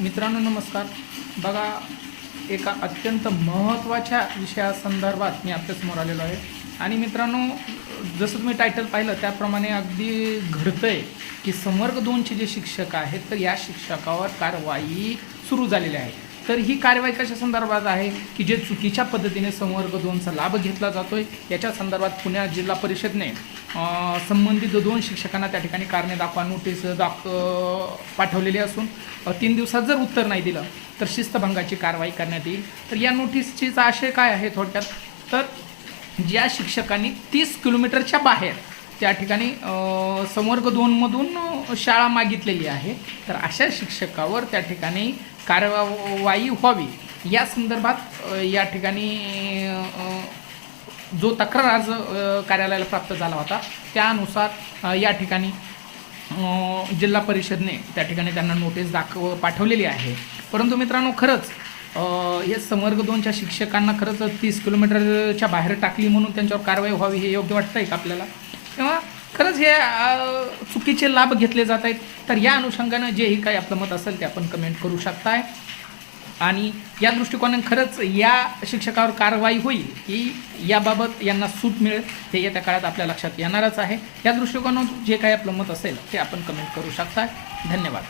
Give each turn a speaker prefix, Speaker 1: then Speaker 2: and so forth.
Speaker 1: मित्रांनो नमस्कार. बघा एका अत्यंत महत्त्वाच्या विषयासंदर्भात मी आपल्यासमोर आलेलो आहे. आणि मित्रांनो जसं तुम्ही टायटल पाहिलं त्याप्रमाणे अगदी घडतं आहे की संवर्ग दोनचे जे शिक्षक आहेत तर या शिक्षकावर कारवाई सुरू झालेली आहे. तर ही कारवाई कशा संदर्भात आहे की जे चुकीच्या पद्धतीने संवर्ग दोनचा लाभ घेतला जातोय याच्या संदर्भात पुणे जिल्हा परिषदने संबंधित दोन शिक्षकांना त्या ठिकाणी कारणे दाखवा नोटीस दाख पाठवलेली असून तीन दिवसात जर उत्तर नाही दिलं तर शिस्तभंगाची कारवाई करण्यात येईल. तर या नोटीसचीचा आशय काय आहे थोडक्यात? तर ज्या शिक्षकांनी तीस किलोमीटरच्या बाहेर त्या ठिकाणी संवर्ग दोनमधून शाळा मागितलेली आहे. तर अशा शिक्षकावर त्या ठिकाणी कारवाई व्हावी. या संदर्भात या ठिकाणी जो तक्रार अर्ज कार्यालयाला प्राप्त झाला होता त्यानुसार या ठिकाणी जिल्हा परिषदने त्या ठिकाणी त्यांना नोटीस दाखव पाठवलेली आहे. परंतु मित्रांनो खरंच या हे समर्ग दोनच्या शिक्षकांना खरंच तीस किलोमीटरच्या बाहेर टाकली म्हणून त्यांच्यावर कारवाई व्हावी हे योग्य वाटतं आहे का आपल्याला? तेव्हा खरंच हे चुकीचे लाभ घेतले जात आहेत. तर या अनुषंगानं जेही काही आपलं मत असेल ते आपण कमेंट करू शकताय. आणि या दृष्टिकोनाने खरंच या शिक्षकावर कारवाई होईल की याबाबत यांना सूट मिळेल हे येत्या काळात आपल्या लक्षात येणारच आहे. या दृष्टिकोनातून जे काही आपलं मत असेल ते आपण कमेंट करू शकता धन्यवाद.